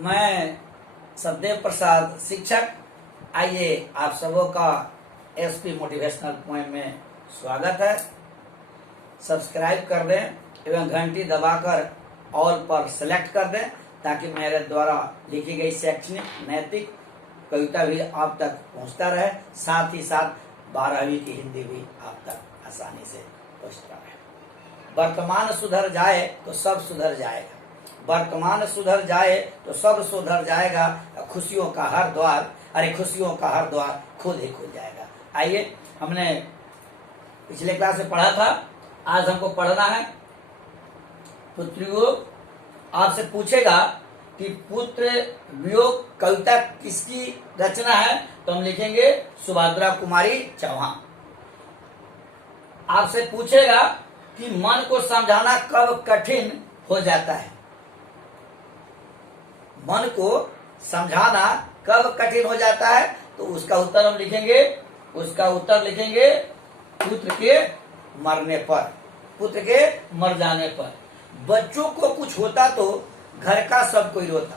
मैं सतदेव प्रसाद शिक्षक। आइए आप सबों का एसपी मोटिवेशनल पॉइंट में स्वागत है। सब्सक्राइब कर दें एवं घंटी दबाकर ऑल पर सेलेक्ट कर दें ताकि मेरे द्वारा लिखी गई शैक्षणिक नैतिक कविता भी आप तक पहुंचता रहे, साथ ही साथ 12वीं की हिंदी भी आप तक आसानी से पहुंचता रहे। वर्तमान सुधर जाए तो सब सुधर जाएगा, वर्तमान सुधर जाए तो सब सुधर जाएगा। खुशियों का हर द्वार, अरे खुशियों का हर द्वार खुद ही खुल जाएगा। आइए, हमने पिछले क्लास में पढ़ा था, आज हमको पढ़ना है पुत्र वियोग। आपसे पूछेगा कि पुत्र वियोग कविता किसकी रचना है, तो हम लिखेंगे सुभद्रा कुमारी चौहान। आपसे पूछेगा कि मन को समझाना कब कठिन हो जाता है, मन को समझाना कब कठिन हो जाता है, तो उसका उत्तर हम लिखेंगे, उसका उत्तर लिखेंगे पुत्र के मरने पर, पुत्र के मर जाने पर। बच्चों को कुछ होता तो घर का सब कोई रोता,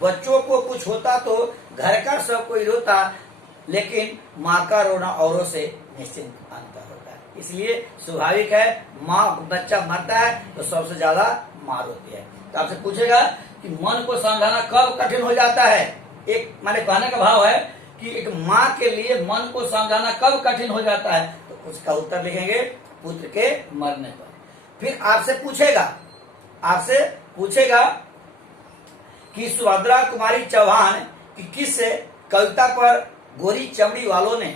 बच्चों को कुछ होता तो घर का सब कोई रोता, लेकिन माँ का रोना औरों से निश्चिंत अंतर होता है। इसलिए स्वाभाविक है, माँ बच्चा मरता है तो सबसे ज्यादा माँ रोती है। तो आपसे पूछेगा कि मन को समझाना कब कठिन हो जाता है। एक माने कहने का भाव है कि एक माँ के लिए मन को समझाना कब कठिन हो जाता है, तो उसका उत्तर लिखेंगे पुत्र के मरने पर। फिर आपसे पूछेगा कि सुभद्रा कुमारी चौहान की किस कविता पर गोरी चमड़ी वालों ने,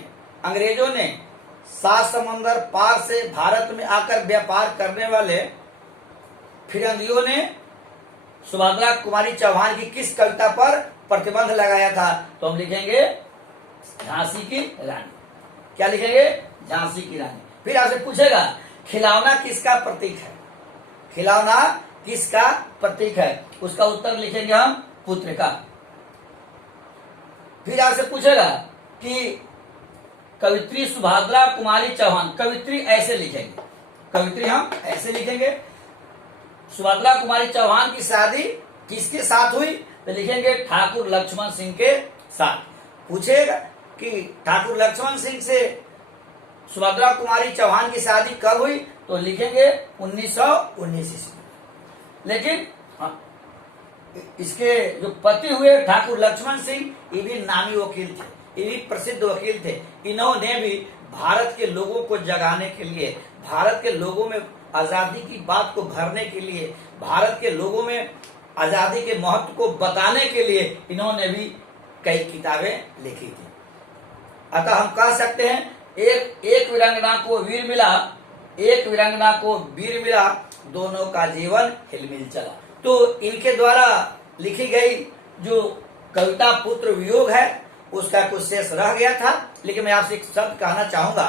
अंग्रेजों ने 7 समंदर पार से भारत में आकर व्यापार करने वाले फिरंगियों ने सुभद्रा कुमारी चौहान की किस कविता पर प्रतिबंध लगाया था, तो हम लिखेंगे झांसी की रानी। क्या लिखेंगे? झांसी की रानी। फिर आपसे पूछेगा खिलौना किसका प्रतीक है, खिलौना किसका प्रतीक है, उसका उत्तर लिखेंगे हम पुत्र का। फिर आपसे पूछेगा कि कवित्री सुभद्रा कुमारी चौहान, कवित्री ऐसे लिखेंगे, कवित्री हम ऐसे लिखेंगे। सुभद्रा कुमारी चौहान की शादी किसके साथ हुई, तो लिखेंगे ठाकुर लक्ष्मण सिंह के साथ। पूछेगा कि ठाकुर लक्ष्मण सिंह से सुभद्रा कुमारी चौहान की शादी कब हुई, तो लिखेंगे 1919 ईस्वी। लेकिन इसके जो पति हुए ठाकुर लक्ष्मण सिंह, ये भी नामी वकील थे, ये भी प्रसिद्ध वकील थे। इन्होंने भी भारत के लोगों को जगाने के लिए, भारत के लोगों में आजादी की बात को भरने के लिए, भारत के लोगों में आजादी के महत्व को बताने के लिए इन्होंने भी कई किताबें लिखी थी। अतः हम कह सकते हैं एक वीरांगना को वीर मिला, एक वीरांगना को वीर मिला, दोनों का जीवन हिलमिल चला। तो इनके द्वारा लिखी गई जो कविता पुत्र वियोग है, उसका कुछ शेष रह गया था। लेकिन मैं आपसे एक शब्द कहना चाहूंगा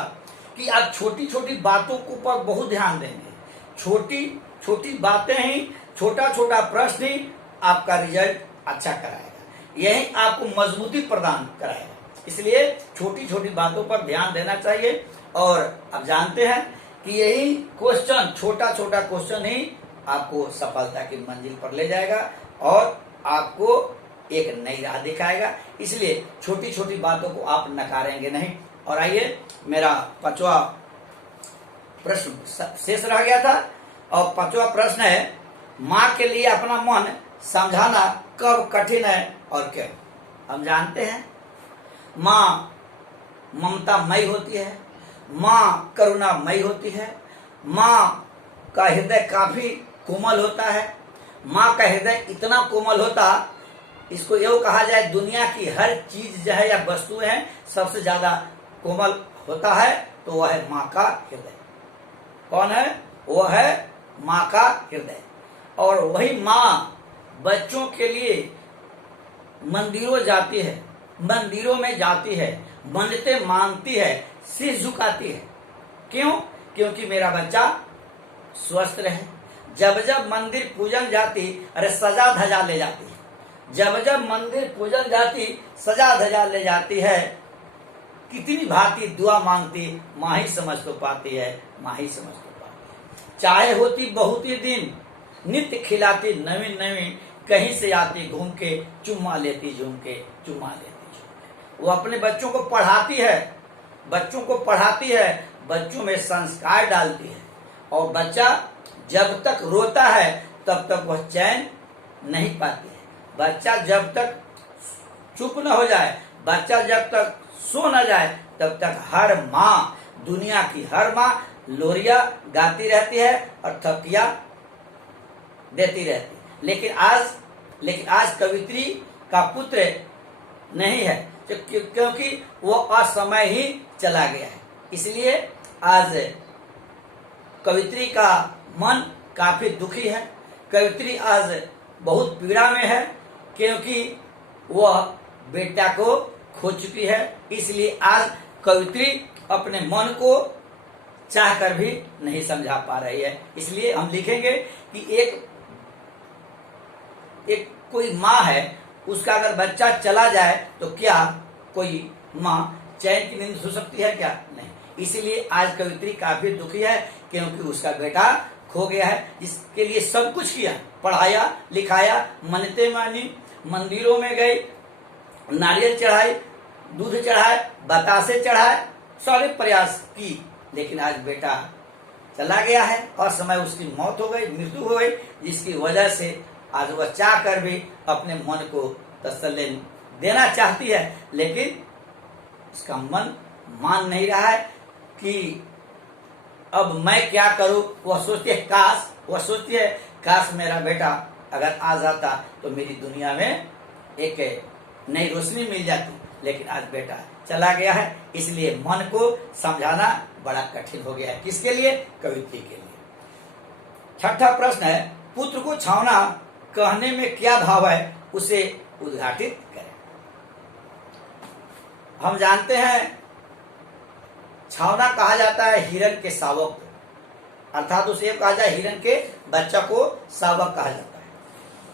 कि आप छोटी छोटी बातों के ऊपर बहुत ध्यान देंगे। छोटी छोटी बातें ही, छोटा छोटा प्रश्न ही आपका रिजल्ट अच्छा कराएगा, यही आपको मजबूती प्रदान कराएगा। इसलिए छोटी छोटी बातों पर ध्यान देना चाहिए। और आप जानते हैं कि यही क्वेश्चन, छोटा छोटा क्वेश्चन ही आपको सफलता की मंजिल पर ले जाएगा और आपको एक नई राह दिखाएगा। इसलिए छोटी छोटी बातों को आप नकारेंगे नहीं। और आइए, मेरा 5वां प्रश्न शेष रह गया था और 5वां प्रश्न है, माँ के लिए अपना मन समझाना कब कठिन है और क्यों। हम जानते हैं माँ ममतामयी होती है, माँ करुणामयी होती है, माँ का हृदय काफी कोमल होता है। माँ का हृदय इतना कोमल होता, इसको यूँ कहा जाए दुनिया की हर चीज जो है या वस्तु है सबसे ज्यादा कोमल होता है, तो वह है माँ का हृदय। कौन है? वो है माँ का हृदय। और वही माँ बच्चों के लिए मंदिरों जाती है, मंदिरों में जाती है, मन्नतें मांगती है, शीश झुकाती है। क्यों? क्योंकि मेरा बच्चा स्वस्थ रहे। जब जब मंदिर पूजन जाती, अरे सजा धजा ले जाती है, जब जब मंदिर पूजन जाती सजा धजा ले जाती है, कितनी भांति दुआ मांगती, माँ ही समझ तो पाती है, माँ ही समझ तो पाती है। चाहे होती बहुत ही दिन, नित्य खिलाती नवीन नवीन, कहीं से आती घूम के, चुम्मा लेती झूम के, चुम्मा लेती झूम के। वो अपने बच्चों को पढ़ाती है, बच्चों को पढ़ाती है, बच्चों में संस्कार डालती है। और बच्चा जब तक रोता है तब तक वह चैन नहीं पाती है। बच्चा जब तक चुप न हो जाए, बच्चा जब तक सो न जाए, तब तक हर माँ, दुनिया की हर माँ लोरिया गाती रहती है और थपकियां देती रहती है। लेकिन आज कवित्री का पुत्र नहीं है, क्योंकि वो असमय ही चला गया है। इसलिए आज कवित्री का मन काफी दुखी है। कवित्री आज बहुत पीड़ा में है, क्योंकि वह बेटा को खो चुकी है। इसलिए आज कवित्री अपने मन को चाह कर भी नहीं समझा पा रही है। इसलिए हम लिखेंगे कि एक कोई माँ है, उसका अगर बच्चा चला जाए तो क्या कोई माँ चैन की नींद सो सकती है? क्या नहीं। इसीलिए आज कवित्री काफी दुखी है, क्योंकि उसका बेटा खो गया है, जिसके लिए सब कुछ किया, पढ़ाया लिखाया, मन्नतें मानी, मंदिरों में गई, नारियल चढ़ाई, दूध चढ़ाए, बतासे चढ़ाए, सारे प्रयास की, लेकिन आज बेटा चला गया है और समय उसकी मौत हो गई, मृत्यु हो गई, जिसकी वजह से आज वह चाह कर भी अपने मन को तसल्ली देना चाहती है, लेकिन उसका मन मान नहीं रहा है कि अब मैं क्या करूं। वह सोचती है काश मेरा बेटा अगर आ जाता तो मेरी दुनिया में एक नई रोशनी मिल जाती। लेकिन आज बेटा चला गया है, इसलिए मन को समझाना बड़ा कठिन हो गया है। किसके लिए? कवित्री के लिए। छठा प्रश्न है, पुत्र को छावना कहने में क्या भाव है, उसे उद्घाटित करें। हम जानते हैं छावना कहा जाता है हिरण के शावक को, अर्थात उसे कहा जाए हिरण के बच्चा को शावक कहा जाता है।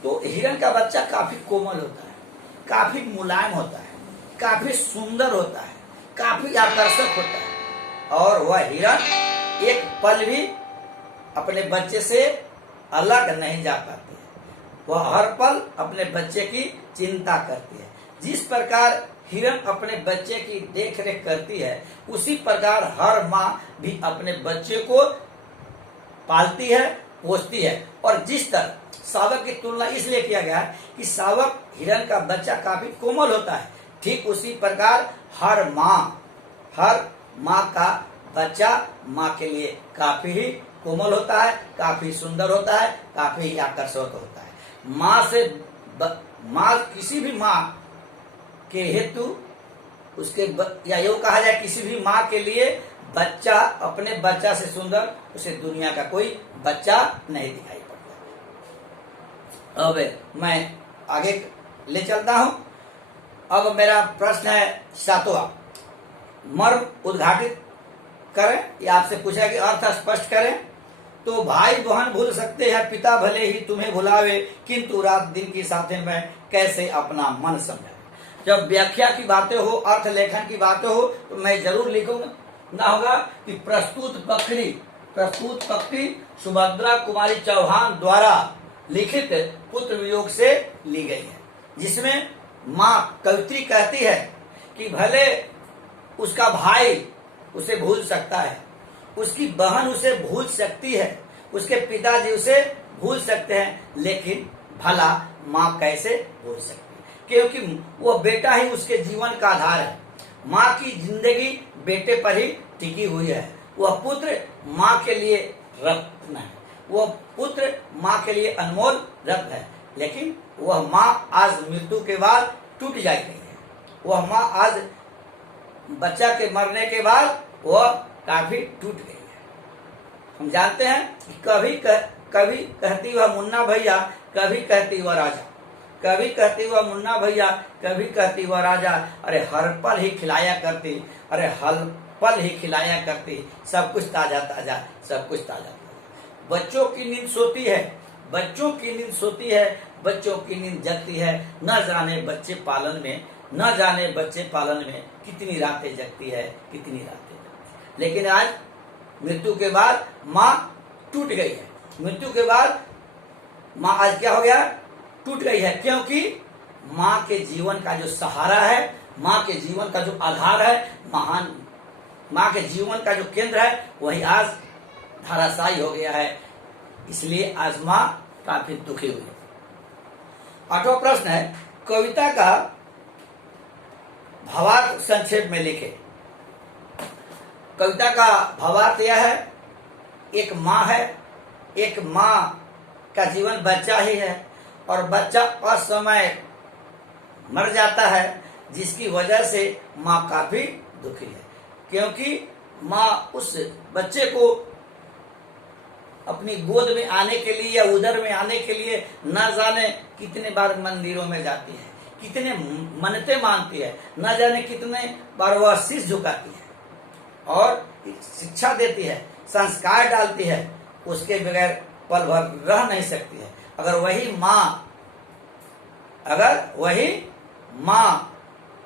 तो हिरण का बच्चा काफी कोमल होता है, काफी मुलायम होता है, काफी सुंदर होता है, काफी आकर्षक होता है, और वह हिरण एक पल भी अपने बच्चे से अलग नहीं जा पाती है। वह हर पल अपने बच्चे की चिंता करती है। जिस प्रकार हिरण अपने बच्चे की देख रेख करती है, उसी प्रकार हर माँ भी अपने बच्चे को पालती है, पोसती है। और जिस तरह शावक की तुलना इसलिए किया गया है कि शावक हिरण का बच्चा काफी कोमल होता है, ठीक उसी प्रकार हर माँ का बच्चा माँ के लिए काफी ही कोमल होता है, काफी सुंदर होता है, काफी आकर्षक होता है। किसी भी माँ के हेतु उसके या यूं कहा जाए किसी भी माँ के लिए बच्चा अपने बच्चा से सुंदर उसे दुनिया का कोई बच्चा नहीं दिखाई पड़ता। अब मैं आगे ले चलता हूं। अब मेरा प्रश्न है 7वां, मर्म उद्घाटित करें या आपसे पूछा कि अर्थ स्पष्ट करें। तो भाई बहन भूल सकते हैं, पिता भले ही तुम्हें भुलावे, किंतु रात दिन की साथे में कैसे अपना मन समझाए। जब व्याख्या की बातें हो, अर्थ लेखन की बातें हो, तो मैं जरूर लिखूंगा ना होगा कि प्रस्तुत पक्री सुभद्रा कुमारी चौहान द्वारा लिखित पुत्र वियोग से ली गई है, जिसमें माँ कवित्री कहती है कि भले उसका भाई उसे भूल सकता है, उसकी बहन उसे भूल सकती है, उसके पिताजी उसे भूल सकते हैं, लेकिन भला माँ कैसे भूल सकती है, क्योंकि वो बेटा ही उसके जीवन का आधार है। माँ की जिंदगी बेटे पर ही टिकी हुई है। वह पुत्र माँ के लिए रत्न है, वह पुत्र माँ के लिए अनमोल रत्न है, लेकिन वह माँ आज मृत्यु के बाद टूट जाई गई है। वह माँ आज बच्चा के मरने के बाद वह काफी टूट गई है। हम जानते हैं कि कभी कहती वह मुन्ना भैया, कभी कहती वह राजा, कभी कहती वह मुन्ना भैया, कभी कहती वह राजा, अरे हर पल ही खिलाया करती, अरे हर पल ही खिलाया करती, सब कुछ ताजा ताजा, सब कुछ ताजा ताजा। बच्चों की नींद सोती है, बच्चों की नींद सोती है, बच्चों की नींद जगती है, न जाने बच्चे पालन में कितनी रातें जगती है, कितनी रातें जगती है। लेकिन आज मृत्यु के बाद माँ टूट गई है। मृत्यु के बाद माँ आज क्या हो गया? टूट गई है, क्योंकि माँ के जीवन का जो सहारा है, माँ के जीवन का जो आधार है, माँ के जीवन का जो केंद्र है, वही आज धराशायी हो गया है। इसलिए आज माँ काफी दुखी हुई है। 8वां प्रश्न है, कविता का भावार्थ संक्षेप में लिखे। कविता का भावार्थ यह है, एक माँ है, एक माँ का जीवन बच्चा ही है और बच्चा असमय मर जाता है, जिसकी वजह से माँ काफी दुखी है, क्योंकि माँ उस बच्चे को अपनी गोद में आने के लिए या उदर में आने के लिए न जाने कितने बार मंदिरों में जाती है, कितने मन्नतें मांगती है, न जाने कितने बार वह शीश झुकाती है और शिक्षा देती है, संस्कार डालती है, उसके बगैर पल भर रह नहीं सकती है। अगर वही माँ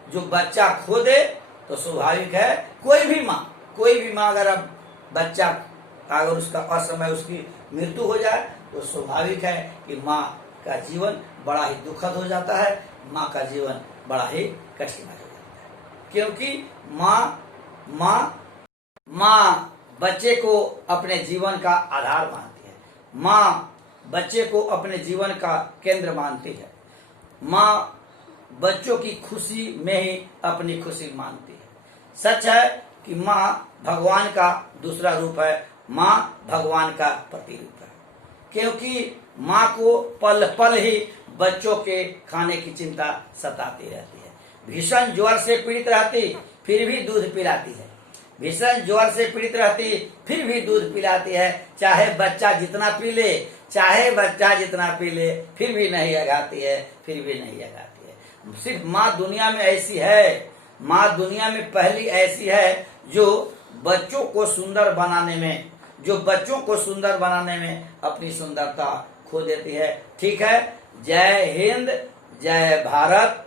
जो बच्चा खो दे तो स्वाभाविक है, कोई भी माँ अगर अब बच्चा अगर उसका असमय उसकी मृत्यु हो जाए तो स्वाभाविक है कि माँ का जीवन बड़ा ही दुखद हो जाता है, माँ का जीवन बड़ा ही कठिनाई हो जाता है, क्योंकि माँ बच्चे को अपने जीवन का आधार मानती है, माँ बच्चे को अपने जीवन का केंद्र मानती है, माँ बच्चों की खुशी में ही अपनी खुशी मानती है। सच है कि माँ भगवान का दूसरा रूप है, माँ भगवान का प्रतिरूप है, क्योंकि माँ को पल पल ही बच्चों के खाने की चिंता सताती रहती है। भीषण ज्वर से पीड़ित रहती फिर भी दूध पिलाती है, भीषण ज्वर से पीड़ित रहती फिर भी दूध पिलाती है, चाहे बच्चा जितना पी ले फिर भी नहीं अगाती है, सिर्फ माँ दुनिया में ऐसी है, माँ दुनिया में पहली ऐसी है जो बच्चों को सुंदर बनाने में अपनी सुंदरता खो देती है। ठीक है, जय हिंद, जय भारत।